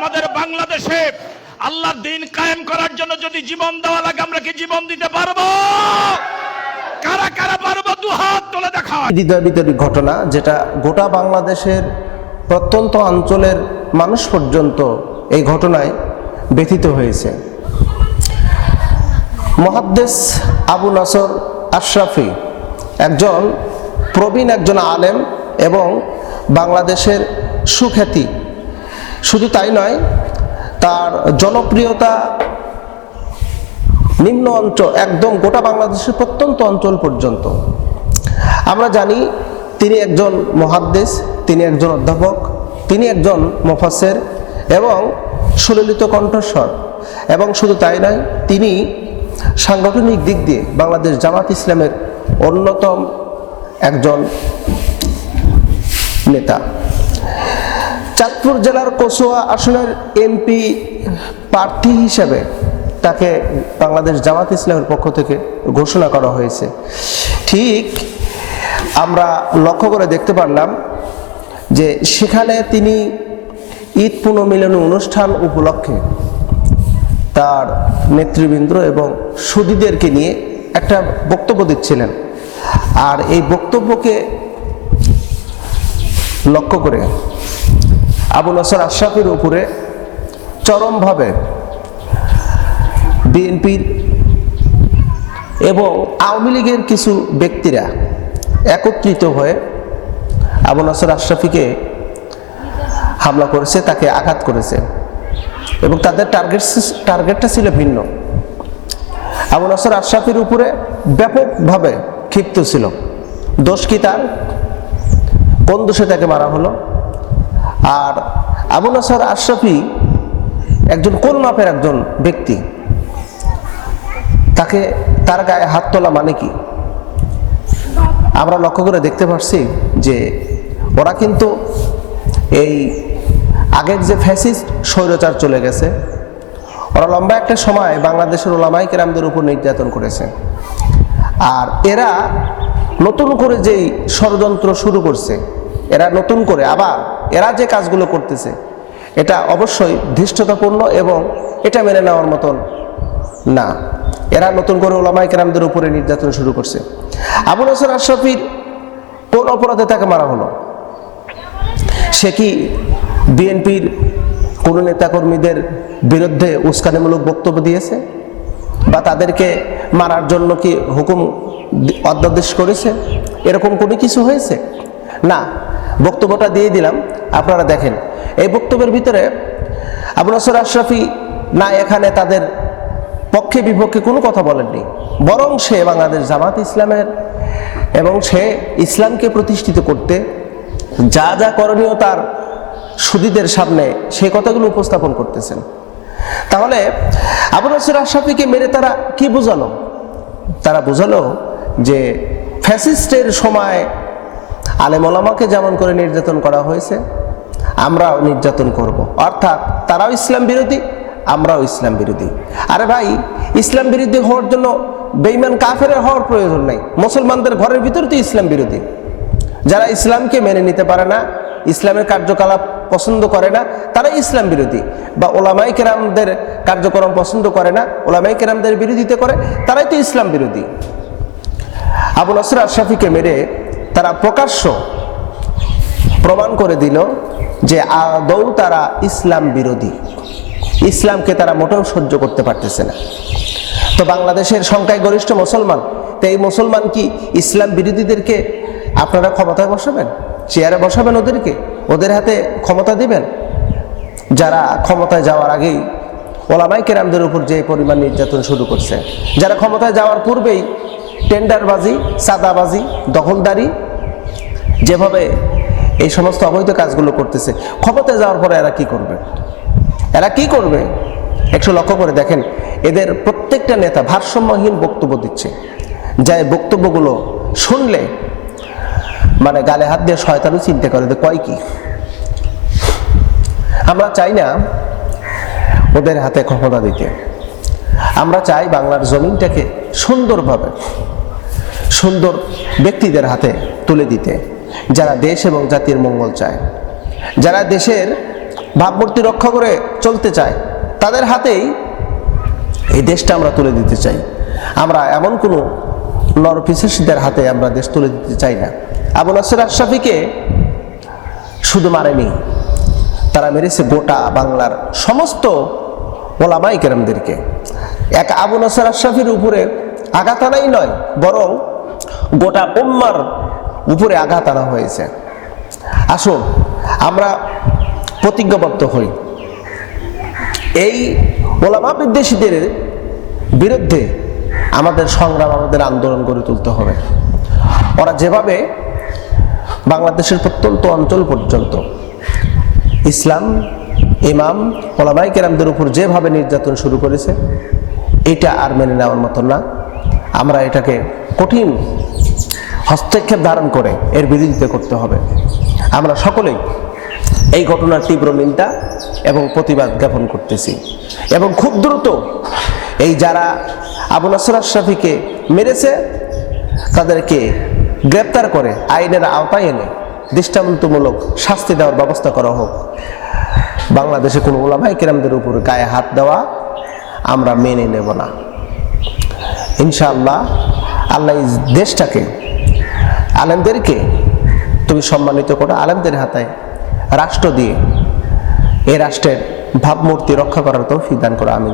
আমাদের বাংলাদেশে আল্লাহর দিন কায়েম করার জন্য যদি জীবন দেওয়া লাগে, আমরা কি জীবন দিতে পারব? কারা কারা পারব? দু হাত তুলে দেখা হৃদয় বিতরী ঘটনা, যেটা গোটা বাংলাদেশের প্রত্যন্ত অঞ্চলের মানুষ পর্যন্ত এই ঘটনায় ব্যথিত হয়েছে। মহাদ্দেস আবু নাসর আশরাফি একজন প্রবীণ, একজন আলেম এবং বাংলাদেশের সুখ্যাতি শুধু তাই নয়, তার জনপ্রিয়তা নিম্ন অঞ্চল, একদম গোটা বাংলাদেশের প্রত্যন্ত অঞ্চল পর্যন্ত। আমরা জানি তিনি একজন মহাদ্দেশ, তিনি একজন অধ্যাপক, তিনি একজন মোফাসের এবং সুললিত কণ্ঠস্বর। এবং শুধু তাই নয়, তিনি সাংগঠনিক দিক দিয়ে বাংলাদেশ জামাত ইসলামের অন্যতম একজন নেতা। চাঁদপুর জেলার কসুয়া আসনের এমপি প্রার্থী হিসেবে তাকে বাংলাদেশ জামাত ইসলামের পক্ষ থেকে ঘোষণা করা হয়েছে। ঠিক আমরা লক্ষ্য করে দেখতে পারলাম যে সেখানে তিনি ঈদ পুনর্মিলনী অনুষ্ঠান উপলক্ষে তার নেতৃবৃন্দ এবং সুদীদেরকে নিয়ে একটা বক্তব্য দিচ্ছিলেন। আর এই বক্তব্যকে লক্ষ্য করে আবু নসর আশরাফের উপরে চরমভাবে বিএনপির এবং আওয়ামী লীগের কিছু ব্যক্তিরা একত্রিত হয়ে আবুল নসর আশরাফিকে হামলা করেছে, তাকে আঘাত করেছে। এবং তাদের টার্গেট টার্গেটটা ছিল ভিন্ন। আবুল নসর আশরাফির উপরে ব্যাপকভাবে ক্ষিপ্ত ছিল। দোষ কি তার? কোন দোষে তাকে মারা হলো? আর আবু নসর আশরাফি একজন কোন মাপের একজন ব্যক্তি? তাকে তার গায়ে হাত তোলা মানে কি? আমরা লক্ষ্য করে দেখতে পাচ্ছি যে ওরা কিন্তু এই আগের যে ফ্যাসিস্ট স্বৈরচার চলে গেছে, ওরা লম্বা একটা সময় বাংলাদেশের ওলামাই কেরামদের উপর নির্যাতন করেছে। আর এরা নতুন করে যেই ষড়যন্ত্র শুরু করছে এরা নতুন করে, আবার এরা যে কাজগুলো করতেছে, এটা অবশ্যই ধৃষ্টতাপূর্ণ এবং এটা মেনে নেওয়ার মতন না। এরা নতুন করে ওলামাই কেরামদের উপরে নির্যাতন শুরু করছে। আবুল হাসান আশরাফির কোন অপরাধে তাকে মারা হলো? সে কি বিএনপির কোন নেতাকর্মীদের বিরুদ্ধে উস্কানিমূলক বক্তব্য দিয়েছে? বা তাদেরকে মারার জন্য কি হুকুম অধ্যাদেশ করেছে? এরকম কোনো কিছু হয়েছে? না বক্তব্যটা দিয়ে দিলাম, আপনারা দেখেন। এই বক্তব্যের ভিতরে আবু নসর আশরাফি না এখানে তাদের পক্ষে বিপক্ষে কোনো কথা বলেননি। বরং সে বাংলাদেশ জামাত ইসলামের এবং সে ইসলামকে প্রতিষ্ঠিত করতে যা যা করণীয় তার সুদীদের সামনে সে কথাগুলো উপস্থাপন করতেছেন। তাহলে আবু নসর আশরাফিকে মেরে তারা কি বোঝালো? তারা বোঝালো যে ফ্যাসিস্টের সময় আলেমলামাকে যেমন করে নির্যাতন করা হয়েছে, আমরাও নির্যাতন করব। অর্থাৎ তারাও ইসলাম বিরোধী, আমরাও ইসলাম বিরোধী। আরে ভাই, ইসলাম বিরোধী হওয়ার জন্য বেইমান কাফের হওয়ার প্রয়োজন নাই। মুসলমানদের ঘরের ভিতরে তো ইসলাম বিরোধী। যারা ইসলামকে মেনে নিতে পারে না, ইসলামের কার্যকলাপ পছন্দ করে না তারা ইসলাম বিরোধী। বা ওলামাই কেরামদের কার্যক্রম পছন্দ করে না ওলামাই কেরামদের বিরোধিতা করে, তারাই তো ইসলাম বিরোধী। আবুল নসর আশরাফিকে মেরে তারা প্রকাশ্য প্রমাণ করে দিল যে আদৌ তারা ইসলাম বিরোধী। ইসলামকে তারা মোটেও সহ্য করতে পারতেছে না। তো বাংলাদেশের সংখ্যায় গরিষ্ঠ মুসলমান, তো এই মুসলমান কি ইসলাম বিরোধীদেরকে আপনারা ক্ষমতায় বসাবেন? চেয়ারে বসাবেন ওদেরকে? ওদের হাতে ক্ষমতা দিবেন? যারা ক্ষমতায় যাওয়ার আগেই ওলামাই কেরামদের উপর যে পরিমাণ নির্যাতন শুরু করছে, যারা ক্ষমতায় যাওয়ার পূর্বেই টেন্ডারবাজি সাদাবাজি দখলদারি, যেভাবে এই সমস্ত অবৈধ কাজগুলো করতেছে, ক্ষমতায় যাওয়ার পরে এরা কি করবে? এরা কি করবে? একটু লক্ষ্য করে দেখেন, এদের প্রত্যেকটা নেতা ভারসাম্যহীন বক্তব্য দিচ্ছে। যা বক্তব্যগুলো শুনলে মানে গালে হাত দিয়ে শয়তানও চিন্তা করে কয় কি? আমরা চাই না ওদের হাতে ক্ষমতা দিতে। আমরা চাই বাংলার জমিনটাকে সুন্দরভাবে সুন্দর ব্যক্তিদের হাতে তুলে দিতে, যারা দেশ এবং জাতির মঙ্গল চায়। যারা দেশের ভাবমূর্তি রক্ষা করে চলতে চায়, তাদের হাতেই এই দেশটা আমরা তুলে দিতে চাই। আমরা এমন কোনো নরপিসেসদের হাতে আমরা দেশ তুলে দিতে চাই না। আবু নাসির আশরাফিকে শুধু মারেনি, তারা মেরেছে গোটা বাংলার সমস্ত ওলামাই কেরামদেরকে। এক আবু নাসির আশরাফির উপরে আঘাত আনাই নয়, বরং গোটা উম্মার উপরে আঘাত আনা হয়েছে। আসুন আমরা প্রতিজ্ঞাবদ্ধ হই। এই ওলামা বিদ্বেষীদের বিরুদ্ধে আমাদের সংগ্রাম, আমাদের আন্দোলন গড়ে তুলতে হবে। ওরা যেভাবে বাংলাদেশের প্রত্যন্ত অঞ্চল পর্যন্ত ইসলাম, ইমাম, ওলামাই কেরামদের উপর যেভাবে নির্যাতন শুরু করেছে, এটা আর মেনে নেওয়ার মতো না। আমরা এটাকে কঠিন হস্তক্ষেপ ধারণ করে এর বিরোধিতা করতে হবে। আমরা সকলেই এই ঘটনার তীব্র নিন্দা এবং প্রতিবাদ জ্ঞাপন করতেছি। এবং খুব দ্রুত এই যারা আবু নাসর আশরাফিকে মেরেছে, তাদেরকে গ্রেপ্তার করে আইনের আওতায় এনে দৃষ্টান্তমূলক শাস্তি দেওয়ার ব্যবস্থা করা হোক। বাংলাদেশে কোনো ওলামাই কেরামদের উপর গায়ে হাত দেওয়া আমরা মেনে নেব না। ইনশাআল্লাহ আল্লাহ এই দেশটাকে আলেমদেরকে তুমি সম্মানিত করো আলেমদের হাতায় রাষ্ট্র দিয়ে এ রাষ্ট্রের ভাবমূর্তি রক্ষা করার তো দান করো আমি